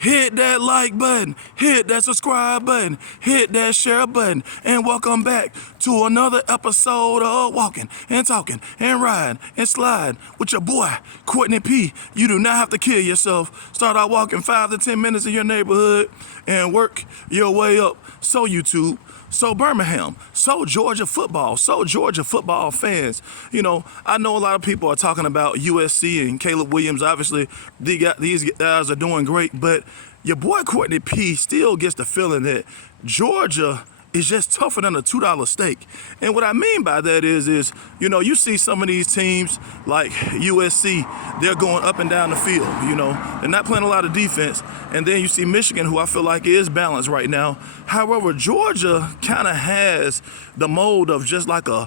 Hit that like button, hit that subscribe button, hit that share button, and welcome back to another episode of Walking and Talking and Riding and Sliding with your boy, Courtney P. You do not have to kill yourself. Start out walking 5 to 10 minutes in your neighborhood and work your way up. So YouTube, so Birmingham, so Georgia football fans. You know, I know a lot of people are talking about USC and Caleb Williams. Obviously, these guys are doing great, but your boy Courtney P still gets the feeling that Georgia is just tougher than a $2 steak. And what I mean by that is, you know, you see some of these teams like USC, they're going up and down the field, you know, they're not playing a lot of defense. And then you see Michigan, who I feel like is balanced right now. However, Georgia kind of has the mold of just like a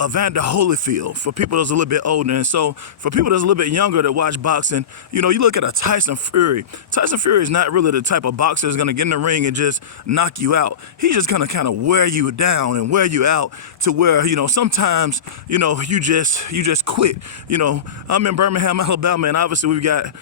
Evander Holyfield for people that's a little bit older. And so for people that's a little bit younger that watch boxing, you know, you look at a Tyson Fury. Tyson Fury is not really the type of boxer that's going to get in the ring and just knock you out. He's just going to kind of wear you down and wear you out to where, you know, sometimes, you know, you just quit. You know, I'm in Birmingham, Alabama, and obviously we've got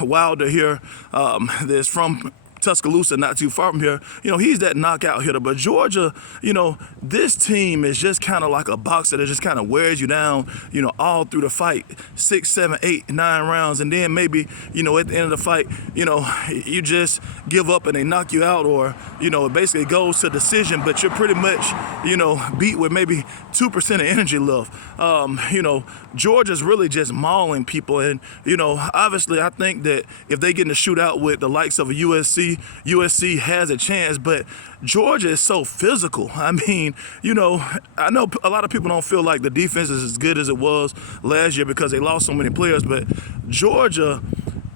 Wilder here that's from Tuscaloosa, not too far from here. You know, he's that knockout hitter. But Georgia, you know, this team is just kind of like a boxer that just kind of wears you down, you know, all through the fight, 6, 7, 8, 9 rounds. And then maybe, you know, at the end of the fight, you know, you just give up and they knock you out, or, you know, it basically goes to decision, but you're pretty much, you know, beat with maybe 2% of energy left. You know, Georgia's really just mauling people. And, you know, obviously I think that if they get in a shootout with the likes of a USC has a chance, but Georgia is so physical. I mean, you know, I know a lot of people don't feel like the defense is as good as it was last year because they lost so many players, but Georgia,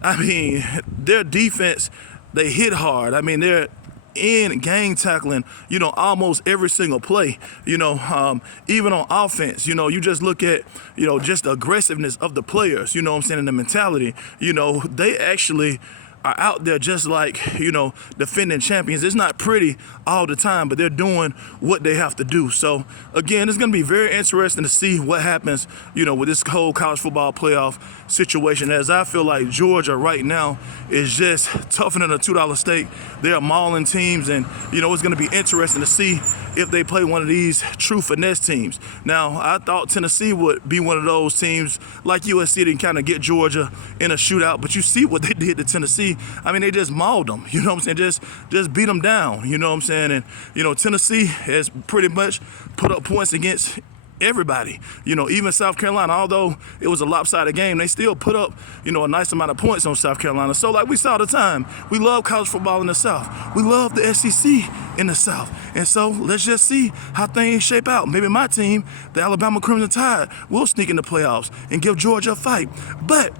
I mean, their defense, they hit hard. I mean, they're in gang tackling, you know, almost every single play, you know, even on offense, you know, you just look at, you know, just the aggressiveness of the players, you know what I'm saying, and the mentality, you know, they actually are out there just like, you know, defending champions. It's not pretty all the time, but they're doing what they have to do. So, again, it's going to be very interesting to see what happens, you know, with this whole college football playoff situation, as I feel like Georgia right now is just tougher than a $2 steak. They're mauling teams, and, you know, it's going to be interesting to see if they play one of these true finesse teams. Now, I thought Tennessee would be one of those teams like USC that kind of get Georgia in a shootout, but you see what they did to Tennessee. I mean, they just mauled them, you know what I'm saying? Just beat them down, you know what I'm saying? And, you know, Tennessee has pretty much put up points against everybody, you know, even South Carolina. Although it was a lopsided game, they still put up, you know, a nice amount of points on South Carolina. So like we saw all the time, we love college football in the South. We love the SEC in the South. And so let's just see how things shape out. Maybe my team, the Alabama Crimson Tide, will sneak in the playoffs and give Georgia a fight. But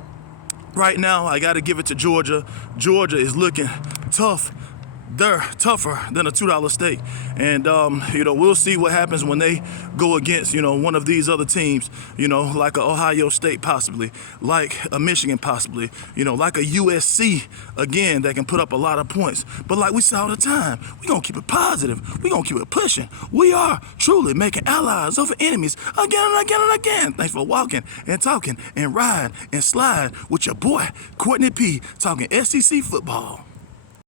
right now, I got to give it to Georgia. Georgia is looking tough. They're tougher than a $2 steak. And, you know, we'll see what happens when they go against, you know, one of these other teams, you know, like a Ohio State possibly, like a Michigan possibly, you know, like a USC, again, that can put up a lot of points. But like we say all the time, we're going to keep it positive. We're going to keep it pushing. We are truly making allies over enemies again and again and again. Thanks for walking and talking and riding and sliding with your boy, Courtney P, talking SEC football.